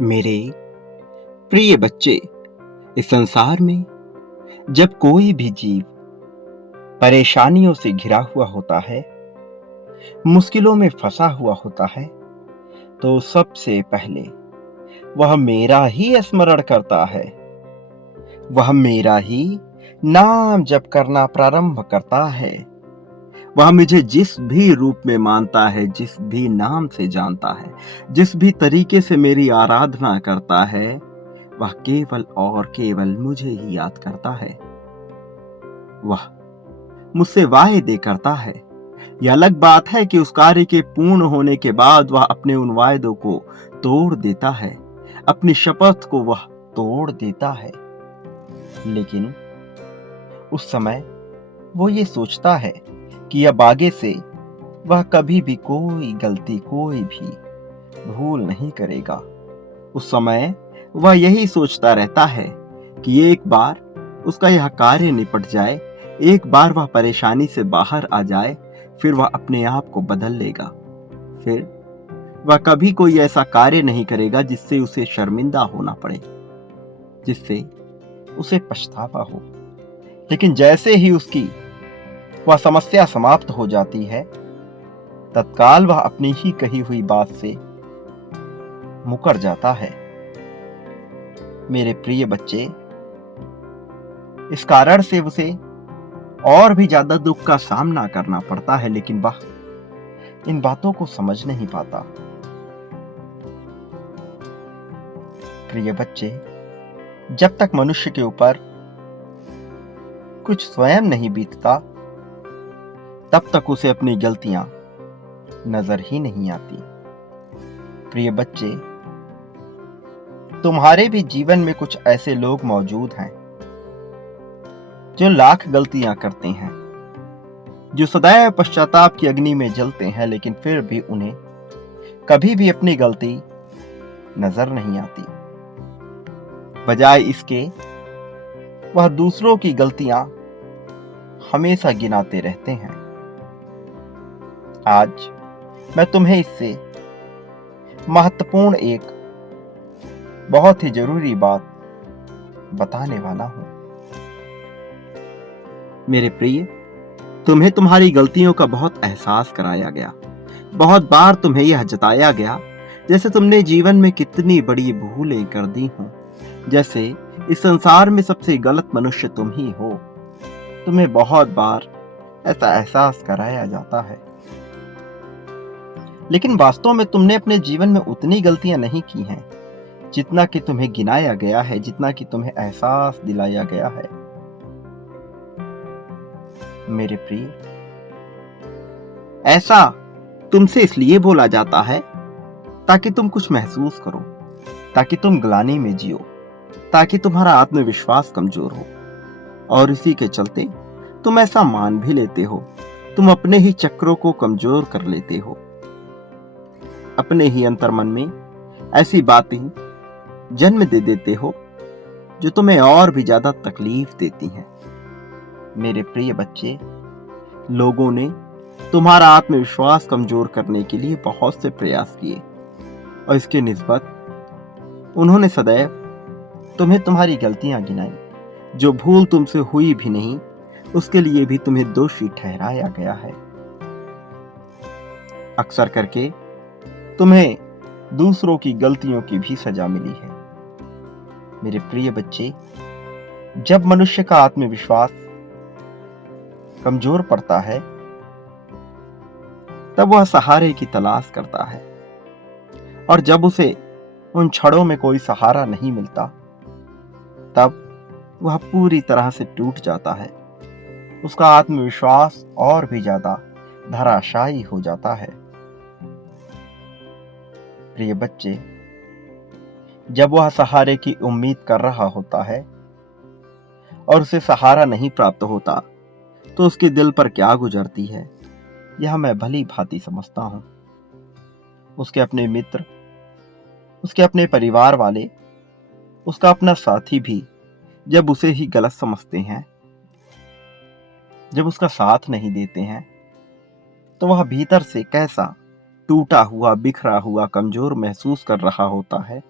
मेरे प्रिय बच्चे, इस संसार में जब कोई भी जीव परेशानियों से घिरा हुआ होता है, मुश्किलों में फंसा हुआ होता है, तो सबसे पहले वह मेरा ही स्मरण करता है। वह मेरा ही नाम जप करना प्रारंभ करता है। वह मुझे जिस भी रूप में मानता है, जिस भी नाम से जानता है, जिस भी तरीके से मेरी आराधना करता है, वह केवल और केवल मुझे ही याद करता है। वह मुझसे वायदे करता है। यह अलग बात है कि उस कार्य के पूर्ण होने के बाद वह अपने उन वायदों को तोड़ देता है, अपनी शपथ को वह तोड़ देता है। लेकिन उस समय वो ये सोचता है कि अब आगे से वह कभी भी कोई गलती, कोई भी भूल नहीं करेगा। उस समय वह यही सोचता रहता है कि एक बार उसका यह कार्य निपट जाए, एक बार वह परेशानी से बाहर आ जाए, फिर वह अपने आप को बदल लेगा। फिर वह कभी कोई ऐसा कार्य नहीं करेगा जिससे उसे शर्मिंदा होना पड़े, जिससे उसे पछतावा हो। लेकिन जैसे ही उसकी वह समस्या समाप्त हो जाती है, तत्काल वह अपनी ही कही हुई बात से मुकर जाता है। मेरे प्रिय बच्चे, इस कारण से उसे और भी ज्यादा दुख का सामना करना पड़ता है, लेकिन वह इन बातों को समझ नहीं पाता। प्रिय बच्चे, जब तक मनुष्य के ऊपर कुछ स्वयं नहीं बीतता, तब तक उसे अपनी गलतियां नजर ही नहीं आती। प्रिय बच्चे, तुम्हारे भी जीवन में कुछ ऐसे लोग मौजूद हैं जो लाख गलतियां करते हैं, जो सदैव पश्चाताप की अग्नि में जलते हैं, लेकिन फिर भी उन्हें कभी भी अपनी गलती नजर नहीं आती। बजाय इसके वह दूसरों की गलतियां हमेशा गिनाते रहते हैं। आज मैं तुम्हें इससे महत्वपूर्ण एक बहुत ही जरूरी बात बताने वाला हूं। मेरे प्रिय, तुम्हें तुम्हारी गलतियों का बहुत एहसास कराया गया। बहुत बार तुम्हें यह जताया गया जैसे तुमने जीवन में कितनी बड़ी भूलें कर दी हों, जैसे इस संसार में सबसे गलत मनुष्य तुम ही हो। तुम्हें बहुत बार ऐसा एहसास कराया जाता है, लेकिन वास्तव में तुमने अपने जीवन में उतनी गलतियां नहीं की हैं जितना कि तुम्हें गिनाया गया है, जितना कि तुम्हें एहसास दिलाया गया है। मेरे प्रिय, ऐसा तुमसे इसलिए बोला जाता है ताकि तुम कुछ महसूस करो, ताकि तुम ग्लानि में जियो, ताकि तुम्हारा आत्मविश्वास कमजोर हो, और इसी के चलते तुम ऐसा मान भी लेते हो। तुम अपने ही चक्रों को कमजोर कर लेते हो, अपने ही अंतर्मन में ऐसी बातें जन्म दे देते हो जो तुम्हें और भी ज्यादा तकलीफ देती हैं। मेरे प्रिय बच्चे, लोगों ने तुम्हारा आत्मविश्वास कमजोर करने के लिए बहुत से प्रयास किए, और इसके निस्बत उन्होंने सदैव तुम्हें तुम्हारी गलतियां गिनाई। जो भूल तुमसे हुई भी नहीं, उसके लिए भी तुम्हें दोषी ठहराया गया है। अक्सर करके तुम्हें दूसरों की गलतियों की भी सजा मिली है। मेरे प्रिय बच्चे, जब मनुष्य का आत्मविश्वास कमजोर पड़ता है, तब वह सहारे की तलाश करता है, और जब उसे उन क्षणों में कोई सहारा नहीं मिलता, तब वह पूरी तरह से टूट जाता है। उसका आत्मविश्वास और भी ज्यादा धराशायी हो जाता है। प्रिय बच्चे, जब वह सहारे की उम्मीद कर रहा होता है और उसे सहारा नहीं प्राप्त होता, तो उसके दिल पर क्या गुजरती है, यह मैं भली भांति समझता हूं। उसके अपने मित्र, उसके अपने परिवार वाले, उसका अपना साथी भी जब उसे ही गलत समझते हैं, जब उसका साथ नहीं देते हैं, तो वह भीतर से कैसा टूटा हुआ, बिखरा हुआ, कमजोर महसूस कर रहा होता है,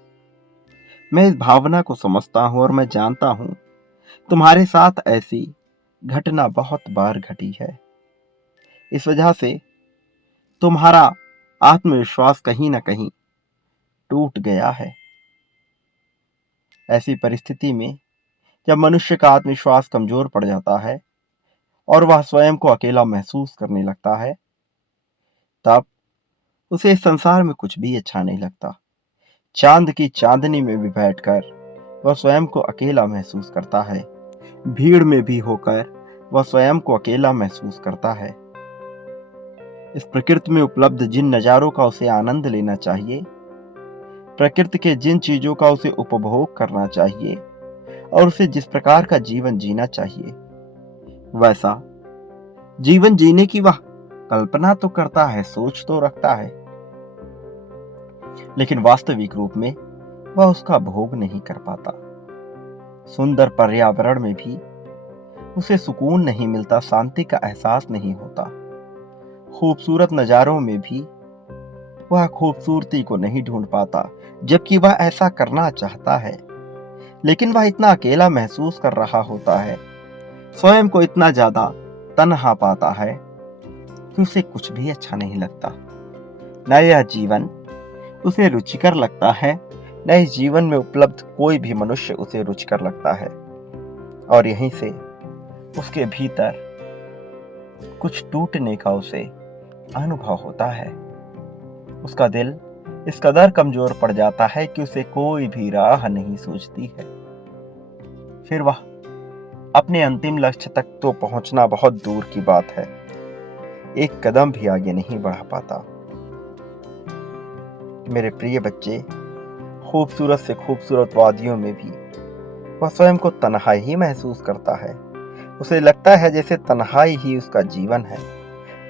मैं इस भावना को समझता हूँ और मैं जानता हूँ तुम्हारे साथ ऐसी घटना बहुत बार घटी है। इस वजह से तुम्हारा आत्मविश्वास कहीं न कहीं टूट गया है। ऐसी परिस्थिति में जब मनुष्य का आत्मविश्वास कमजोर पड़ जाता है और वह स्वयं को अकेला महसूस करने लगता है, तब उसे इस संसार में कुछ भी अच्छा नहीं लगता। चांद की चांदनी में भी बैठकर वह स्वयं को अकेला महसूस करता है। भीड़ में भी होकर वह स्वयं को अकेला महसूस करता है। इस प्रकृति में उपलब्ध जिन नजारों का उसे आनंद लेना चाहिए, प्रकृति के जिन चीजों का उसे उपभोग करना चाहिए और उसे जिस प्रकार का जीवन जीना चाहिए, वैसा जीवन जीने की वह कल्पना तो करता है, सोच तो रखता है, लेकिन वास्तविक रूप में वह उसका भोग नहीं कर पाता। सुंदर पर्यावरण में भी उसे सुकून नहीं मिलता, शांति का एहसास नहीं होता। खूबसूरत नजारों में भी वह खूबसूरती को नहीं ढूंढ पाता, जबकि वह ऐसा करना चाहता है, लेकिन वह इतना अकेला महसूस कर रहा होता है, स्वयं को इतना ज्यादा तन्हा पाता है कि उसे कुछ भी अच्छा नहीं लगता। न यह जीवन उसे रुचिकर लगता है, न इस जीवन में उपलब्ध कोई भी मनुष्य उसे रुचिकर लगता है। और यहीं से उसके भीतर कुछ टूटने का उसे अनुभव होता है। उसका दिल इस कदर कमजोर पड़ जाता है कि उसे कोई भी राह नहीं सूझती है। फिर वह अपने अंतिम लक्ष्य तक तो पहुंचना बहुत दूर की बात है, एक कदम भी आगे नहीं बढ़ा पाता। मेरे प्रिय बच्चे, खूबसूरत से खूबसूरत वादियों में भी वह स्वयं को तन्हाई ही महसूस करता है। उसे लगता है जैसे तन्हाई ही उसका जीवन है।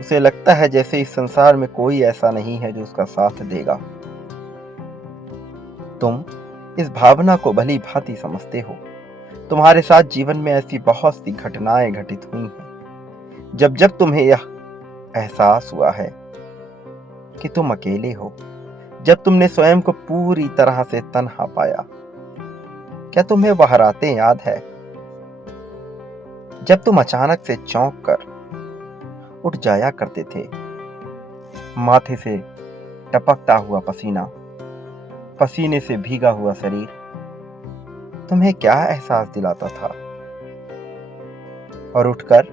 उसे लगता है जैसे इस संसार में कोई ऐसा नहीं है जो उसका साथ देगा। तुम इस भावना को भली भांति समझते हो। तुम्हारे साथ जीवन में ऐसी बहुत सी घटनाएं घटित हुई हैं। जब जब तुम्हें यह एहसास हुआ है कि तुम अकेले हो, जब तुमने स्वयं को पूरी तरह से तन्हा पाया, क्या तुम्हें वह रातें याद है जब तुम अचानक से चौंक कर उठ जाया करते थे, माथे से टपकता हुआ पसीना, पसीने से भीगा हुआ शरीर तुम्हें क्या एहसास दिलाता था? और उठकर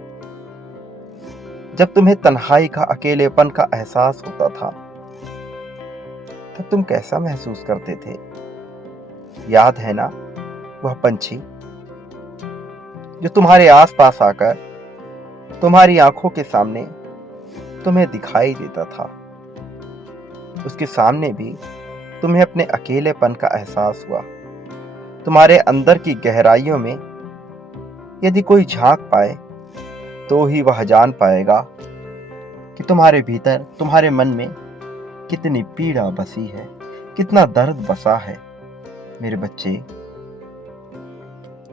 जब तुम्हें तन्हाई का, अकेलेपन का एहसास होता था, तब तुम कैसा महसूस करते थे? याद है ना वह पंछी जो तुम्हारे आसपास आकर तुम्हारी आंखों के सामने तुम्हें दिखाई देता था? उसके सामने भी तुम्हें अपने अकेलेपन का एहसास हुआ। तुम्हारे अंदर की गहराइयों में यदि कोई झांक पाए तो ही वह जान पाएगा कि तुम्हारे भीतर, तुम्हारे मन में कितनी पीड़ा बसी है, कितना दर्द बसा है। मेरे बच्चे,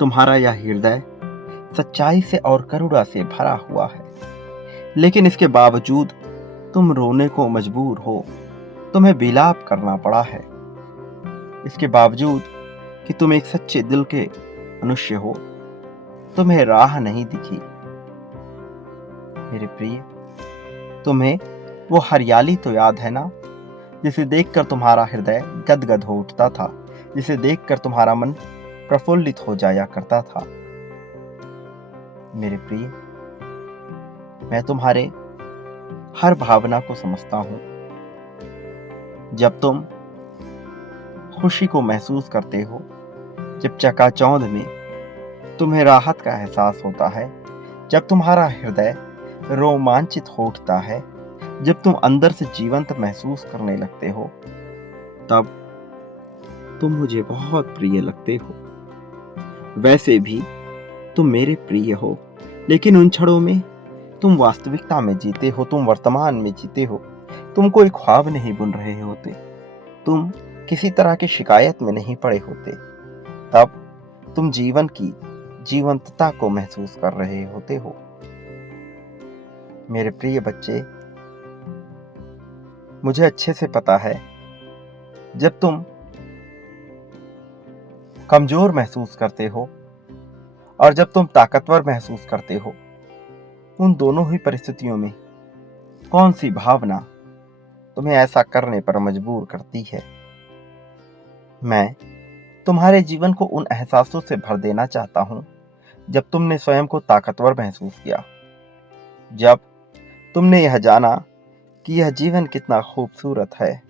तुम्हारा यह हृदय सच्चाई से और करुणा से भरा हुआ है, लेकिन इसके बावजूद तुम रोने को मजबूर हो। तुम्हें विलाप करना पड़ा है। इसके बावजूद कि तुम एक सच्चे दिल के मनुष्य हो, तुम्हें राह नहीं दिखी। मेरे प्रिय, तुम्हें वो हरियाली तो याद है ना, जिसे देखकर तुम्हारा हृदय गदगद हो उठता था, जिसे देखकर तुम्हारा मन प्रफुल्लित हो जाया करता था? मेरे प्रिय, मैं तुम्हारे हर भावना को समझता हूं। जब तुम खुशी को महसूस करते हो, जब चकाचौंध में तुम्हें राहत का एहसास होता है, जब तुम्हारा हृदय रोमांचित हो उठता है, जब तुम अंदर से जीवंत महसूस करने लगते हो, तब तुम मुझे बहुत प्रिय लगते हो। वैसे भी तुम मेरे प्रिय हो, लेकिन उन क्षणों में तुम वास्तविकता में जीते हो, तुम वर्तमान में जीते हो। तुम कोई ख्वाब नहीं बुन रहे होते, तुम किसी तरह की शिकायत में नहीं पड़े होते। तब तुम जीवन की जीवंतता को महसूस कर रहे होते हो। मेरे प्रिय बच्चे, मुझे अच्छे से पता है, जब तुम कमजोर महसूस करते हो और जब तुम ताकतवर महसूस करते हो, उन दोनों ही परिस्थितियों में कौन सी भावना तुम्हें ऐसा करने पर मजबूर करती है? मैं तुम्हारे जीवन को उन एहसासों से भर देना चाहता हूं जब तुमने स्वयं को ताकतवर महसूस किया, जब तुमने यह जाना कि यह जीवन कितना खूबसूरत है।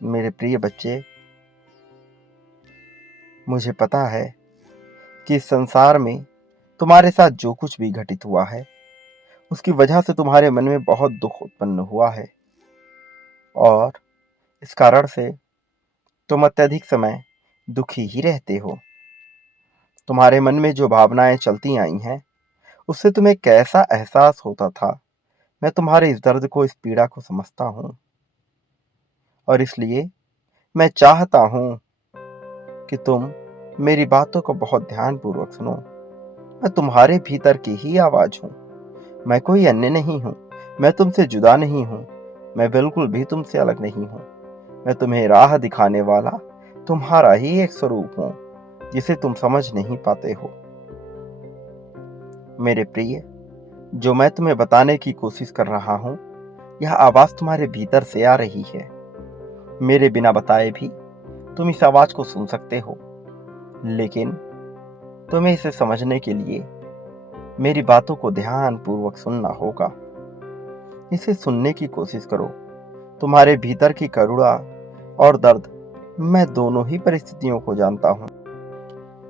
मेरे प्रिय बच्चे, मुझे पता है कि इस संसार में तुम्हारे साथ जो कुछ भी घटित हुआ है, उसकी वजह से तुम्हारे मन में बहुत दुख उत्पन्न हुआ है और इस कारण से तुम अत्यधिक समय दुखी ही रहते हो। तुम्हारे मन में जो भावनाएं चलती आई हैं, उससे तुम्हें कैसा एहसास होता था, मैं तुम्हारे इस दर्द को, इस पीड़ा को समझता हूँ और इसलिए मैं चाहता हूँ कि तुम मेरी बातों को बहुत ध्यानपूर्वक सुनो। मैं तुम्हारे भीतर की ही आवाज हूँ। मैं कोई अन्य नहीं हूँ। मैं तुमसे जुदा नहीं हूँ। मैं बिल्कुल भी तुमसे अलग नहीं हूँ। मैं तुम्हें राह दिखाने वाला तुम्हारा ही एक स्वरूप हूँ, जिसे तुम समझ नहीं पाते हो। मेरे प्रिय, जो मैं तुम्हें बताने की कोशिश कर रहा हूँ, यह आवाज तुम्हारे भीतर से आ रही है। मेरे बिना बताए भी तुम इस आवाज को सुन सकते हो, लेकिन तुम्हें इसे समझने के लिए मेरी बातों को ध्यानपूर्वक सुनना होगा। इसे सुनने की कोशिश करो। तुम्हारे भीतर की करुणा और दर्द, मैं दोनों ही परिस्थितियों को जानता हूँ।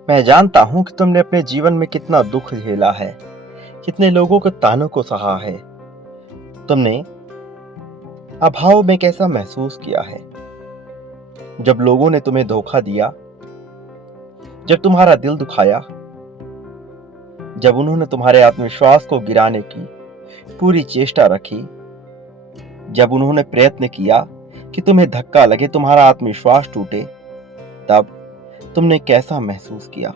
मैं जानता हूँ कि तुमने अपने जीवन में कितना दुख झेला है, कितने लोगों के तानों को सहा है, तुमने अभाव में कैसा महसूस किया है, जब लोगों ने तुम्हें धोखा दिया, जब तुम्हारा दिल दुखाया, जब उन्होंने तुम्हारे आत्मविश्वास को गिराने की पूरी चेष्टा रखी, जब उन्होंने प्रयत्न किया कि तुम्हें धक्का लगे, तुम्हारा आत्मविश्वास टूटे, तब तुमने कैसा महसूस किया।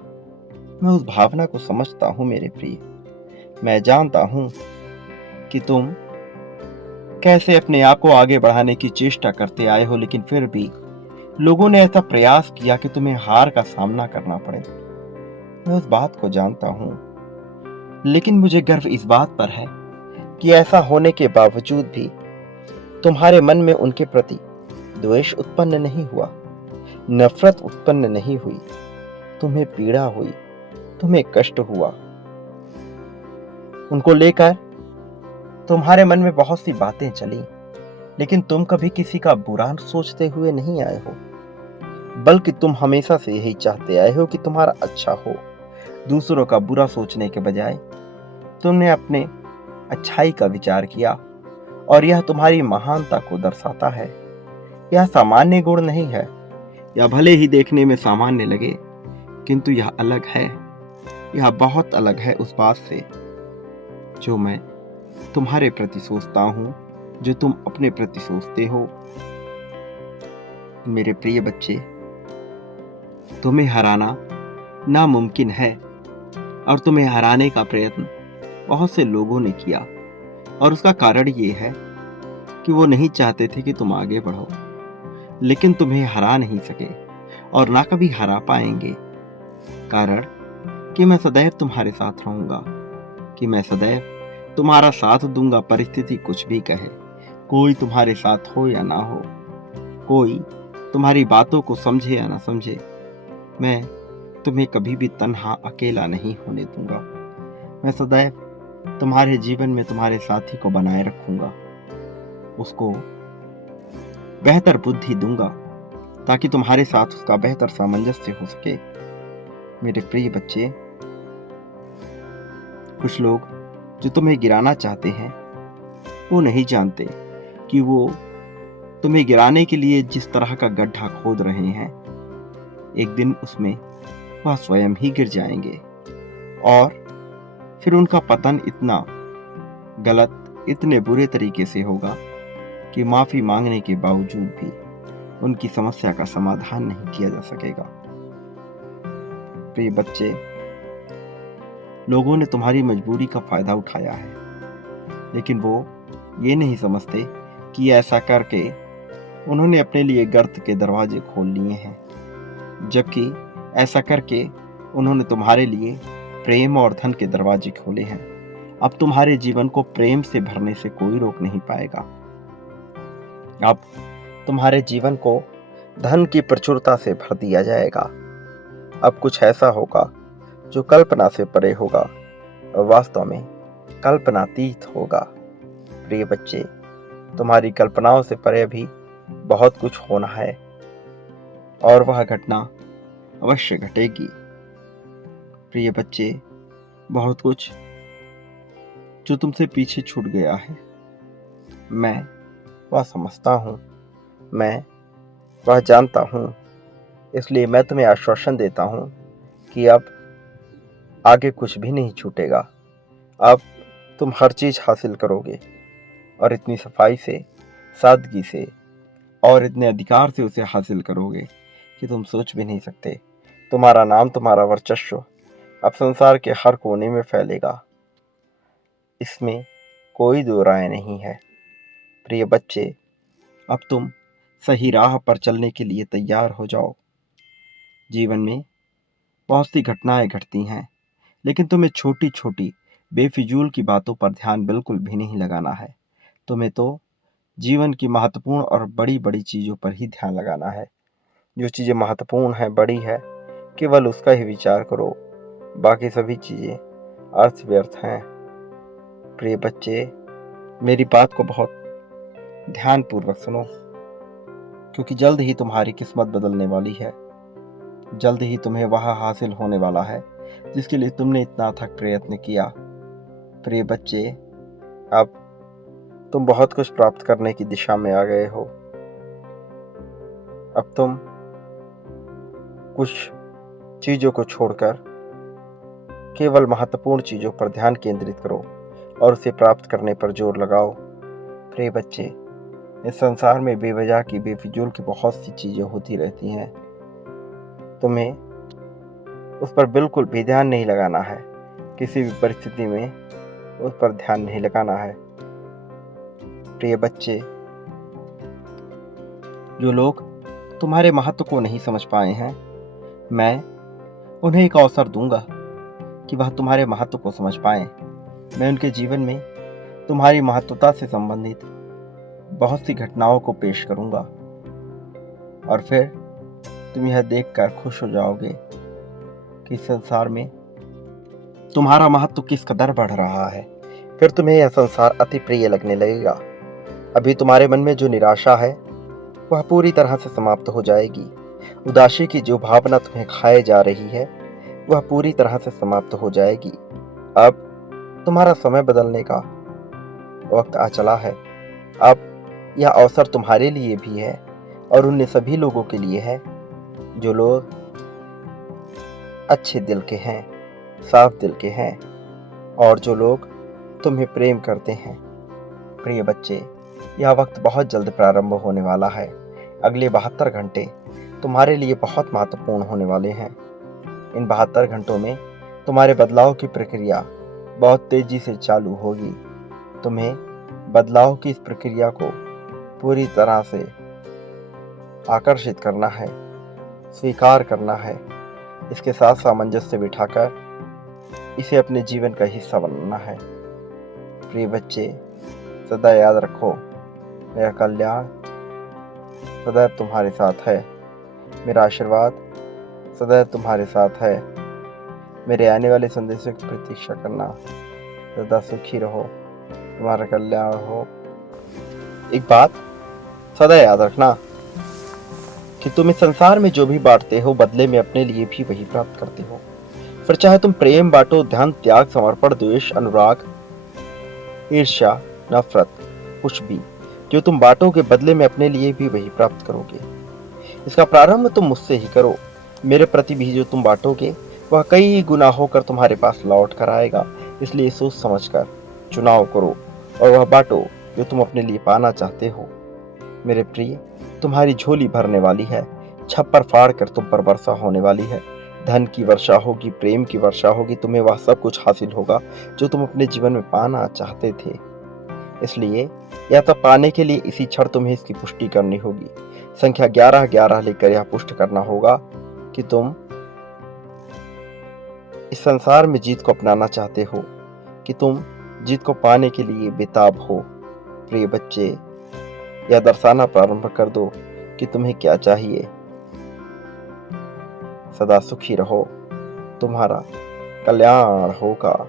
मैं उस भावना को समझता हूं मेरे प्रिय। मैं जानता हूं कि तुम कैसे अपने आप को आगे बढ़ाने की चेष्टा करते आए हो, लेकिन फिर भी लोगों ने ऐसा प्रयास किया कि तुम्हें हार का सामना करना पड़े। मैं उस बात को जानता हूं, लेकिन मुझे गर्व इस बात पर है कि ऐसा होने के बावजूद भी तुम्हारे मन में उनके प्रति द्वेष उत्पन्न नहीं हुआ, नफरत उत्पन्न नहीं हुई, तुम्हें पीड़ा हुई, तुम्हें कष्ट हुआ। उनको लेकर तुम्हारे मन में बहुत सी बातें चली, लेकिन तुम कभी किसी का बुरा सोचते हुए नहीं आए हो, बल्कि तुम हमेशा से यही चाहते आए हो कि तुम्हारा अच्छा हो। दूसरों का बुरा सोचने के बजाय तुमने अपने अच्छाई का विचार किया और यह तुम्हारी महानता को दर्शाता है। यह सामान्य गुण नहीं है। यह भले ही देखने में सामान्य लगे, किंतु यह अलग है। यह बहुत अलग है उस बात से जो मैं तुम्हारे प्रति सोचता हूं, जो तुम अपने प्रति सोचते हो। मेरे प्रिय बच्चे, तुम्हें हराना नामुमकिन है और तुम्हें हराने का प्रयत्न बहुत से लोगों ने किया, और उसका कारण ये है कि वो नहीं चाहते थे कि तुम आगे बढ़ो, लेकिन तुम्हें हरा नहीं सके और ना कभी हरा पाएंगे। कारण कि मैं सदैव तुम्हारे साथ रहूंगा, कि मैं सदैव तुम्हारा साथ दूंगा, परिस्थिति कुछ भी कहे। कोई तुम्हारे साथ हो या ना हो, कोई तुम्हारी बातों को समझे या ना समझे, मैं तुम्हें कभी भी तन्हा अकेला नहीं होने दूंगा। मैं सदैव तुम्हारे जीवन में तुम्हारे साथी को बनाए रखूंगा, उसको बेहतर बुद्धि दूंगा ताकि तुम्हारे साथ उसका बेहतर सामंजस्य हो सके। मेरे प्रिय बच्चे, कुछ लोग जो तुम्हें गिराना चाहते हैं, वो नहीं जानते कि वो तुम्हें गिराने के लिए जिस तरह का गड्ढा खोद रहे हैं, एक दिन उसमें वह स्वयं ही गिर जाएंगे और फिर उनका पतन इतना गलत, इतने बुरे तरीके से होगा कि माफी मांगने के बावजूद भी उनकी समस्या का समाधान नहीं किया जा सकेगा। प्रिय बच्चे, लोगों ने तुम्हारी मजबूरी का फायदा उठाया है, लेकिन वो ये नहीं समझते कि ऐसा करके उन्होंने अपने लिए गर्त के दरवाजे खोल लिए हैं, जबकि ऐसा करके उन्होंने तुम्हारे लिए प्रेम और धन के दरवाजे खोले हैं। अब तुम्हारे जीवन को प्रेम से भरने से कोई रोक नहीं पाएगा। अब तुम्हारे जीवन को धन की प्रचुरता से भर दिया जाएगा। अब कुछ ऐसा होगा जो कल्पना से परे होगा और वास्तव में कल्पनातीत होगा। प्रिय बच्चे, तुम्हारी कल्पनाओं से परे भी बहुत कुछ होना है और वह घटना अवश्य घटेगी। प्रिय बच्चे, बहुत कुछ जो तुमसे पीछे छूट गया है, मैं वह समझता हूँ, मैं वह जानता हूँ। इसलिए मैं तुम्हें आश्वासन देता हूँ कि अब आगे कुछ भी नहीं छूटेगा। अब तुम हर चीज़ हासिल करोगे और इतनी सफाई से, सादगी से और इतने अधिकार से उसे हासिल करोगे कि तुम सोच भी नहीं सकते। तुम्हारा नाम, तुम्हारा वर्चस्व अब संसार के हर कोने में फैलेगा। इसमें कोई दो राय नहीं है। प्रिय बच्चे, अब तुम सही राह पर चलने के लिए तैयार हो जाओ। जीवन में बहुत सी घटनाएं घटती हैं, लेकिन तुम्हें छोटी छोटी बेफिजूल की बातों पर ध्यान बिल्कुल भी नहीं लगाना है। तुम्हें तो जीवन की महत्वपूर्ण और बड़ी बड़ी चीज़ों पर ही ध्यान लगाना है। जो चीज़ें महत्वपूर्ण है, बड़ी है, केवल उसका ही विचार करो। बाकी सभी चीज़ें अर्थ व्यर्थ हैं। प्रिय बच्चे, मेरी बात को बहुत ध्यानपूर्वक सुनो, क्योंकि जल्द ही तुम्हारी किस्मत बदलने वाली है। जल्द ही तुम्हें वह हासिल होने वाला है जिसके लिए तुमने इतना अथक प्रयत्न किया। प्रिय बच्चे, अब तुम बहुत कुछ प्राप्त करने की दिशा में आ गए हो। अब तुम कुछ चीज़ों को छोड़कर केवल महत्वपूर्ण चीज़ों पर ध्यान केंद्रित करो और उसे प्राप्त करने पर जोर लगाओ। प्रिय बच्चे, इस संसार में बेवजह की, बेफिजूल की बहुत सी चीज़ें होती रहती हैं। तुम्हें उस पर बिल्कुल भी ध्यान नहीं लगाना है। किसी भी परिस्थिति में उस पर ध्यान नहीं लगाना है। प्रिय बच्चे, जो लोग तुम्हारे महत्व को नहीं समझ पाए हैं, मैं उन्हें एक अवसर दूंगा कि वह तुम्हारे महत्व को समझ पाएं। मैं उनके जीवन में तुम्हारी महत्वता से संबंधित बहुत सी घटनाओं को पेश करूंगा और फिर तुम यह देखकर खुश हो जाओगे कि संसार में तुम्हारा महत्व किस कदर बढ़ रहा है। फिर तुम्हें यह संसार अति प्रिय लगने लगेगा। अभी तुम्हारे मन में जो निराशा है वह पूरी तरह से समाप्त हो जाएगी। उदासी की जो भावना तुम्हें खाए जा रही है वह पूरी तरह से समाप्त हो जाएगी। अब तुम्हारा समय बदलने का वक्त आ चला है। अब यह अवसर तुम्हारे लिए भी है और उन सभी लोगों के लिए है जो लोग अच्छे दिल के हैं, साफ दिल के हैं और जो लोग तुम्हें प्रेम करते हैं। प्रिय बच्चे, यह वक्त बहुत जल्द प्रारंभ होने वाला है। अगले 72 घंटे तुम्हारे लिए बहुत महत्वपूर्ण होने वाले हैं। इन 72 घंटों में तुम्हारे बदलाव की प्रक्रिया बहुत तेजी से चालू होगी। तुम्हें बदलाव की इस प्रक्रिया को पूरी तरह से आकर्षित करना है, स्वीकार करना है, इसके साथ सामंजस्य बिठाकर इसे अपने जीवन का हिस्सा बनाना है। प्रिय बच्चे, सदा याद रखो, मेरा कल्याण सदैव तुम्हारे साथ है। मेरा आशीर्वाद सदैव तुम्हारे साथ है। मेरे आने वाले संदेशों की प्रतीक्षा करना। सदा सुखी रहो, तुम्हारा कल्याण हो। एक बात सदा याद रखना कि तुम इस संसार में जो भी बांटते हो बदले में अपने लिए भी वही प्राप्त करते हो। फिर चाहे तुम प्रेम बांटो, ध्यान, त्याग, समर्पण, द्वेष, अनुराग, ईर्ष्या, नफरत, कुछ भी जो तुम बांटोगे बदले में अपने लिए भी वही प्राप्त करोगे। इसका प्रारंभ तुम मुझसे ही करो। मेरे प्रति भी जो तुम बांटोगे वह कई गुना होकर तुम्हारे पास लौट कर आएगा। इसलिए सोच समझकर चुनाव करो और वह बांटो जो तुम अपने लिए पाना चाहते हो। मेरे प्रिय, तुम्हारी झोली भरने वाली है। छप्पर फाड़ कर तुम पर वर्षा होने वाली है। धन की वर्षा होगी, प्रेम की वर्षा होगी। तुम्हें वह सब कुछ हासिल होगा जो तुम अपने जीवन में पाना चाहते थे। इसलिए यह सब पाने के लिए इसी क्षण तुम्हें इसकी पुष्टि करनी होगी। संख्या 11 11 लेकर यह पुष्ट करना होगा कि तुम इस संसार में जीत को अपनाना चाहते हो कि तुम जीत को पाने के लिए बेताब हो। प्रिय बच्चे, यह दर्शाना प्रारंभ कर दो कि तुम्हें क्या चाहिए। सदा सुखी रहो, तुम्हारा कल्याण होगा।